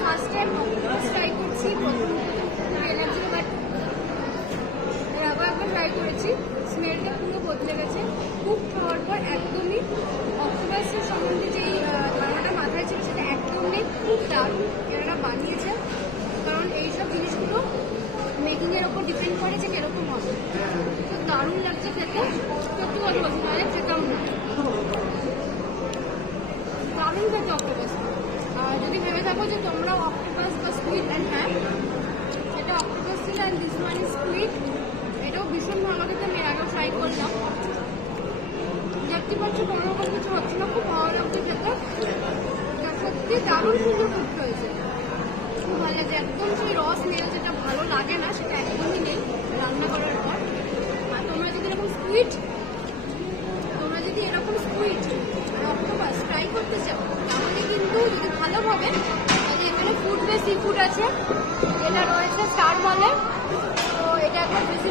First time octopus try করছি, energy but এর আগে একবার ট্রাই করেছি, স্মেলটা পুরো বদলে গেছে। খুব খাওয়ার পর একদমই অক্টোপাসের সম্বন্ধে যেই ধারণাটা মাথায় ছিল সেটা একদম নেই। খুব দারুণ এনারা বানিয়েছে, কারণ এইসব জিনিসগুলো মেকিংয়ের ওপর ডিপেন্ড করে যে এরকম হবে। তো দারুণ লাগছে খেতে, সত্যি কথা বলছি, নাহলে খেতাম না। দারুণ খেতে অক্টোপাস। আর যদি ভেবে থাকো যে তোমরা অক্টোপাস বা স্কুইড, অ্যান্ড হ্যাঁ এটা অক্টোপাস ছিল and this one is squid, এটাও ভীষণ ভালো খেতে। আমি আগেও ট্রাই করলাম, দেখতে পাচ্ছ কোনো রকম কিছু হচ্ছে না, খুব ভালো লাগছে খেতে। সত্যি দারুণ সুন্দর করতে হয়েছে, খুব ভালো লাগছে। একদম সেই রস স্মেল যেটা ভালো লাগে না সেটা একদমই নেই রান্না করার পর। আর তোমরা যদি এরকম স্কুইড আর অক্টোপাস ট্রাই করতে চাও তাহলে কিন্তু যদি ভালোভাবে, তাহলে এখানে ফুড বে সি ফুড আছে, এটা রয়েছে স্টার মলে, তো এটা একবার ভিজিট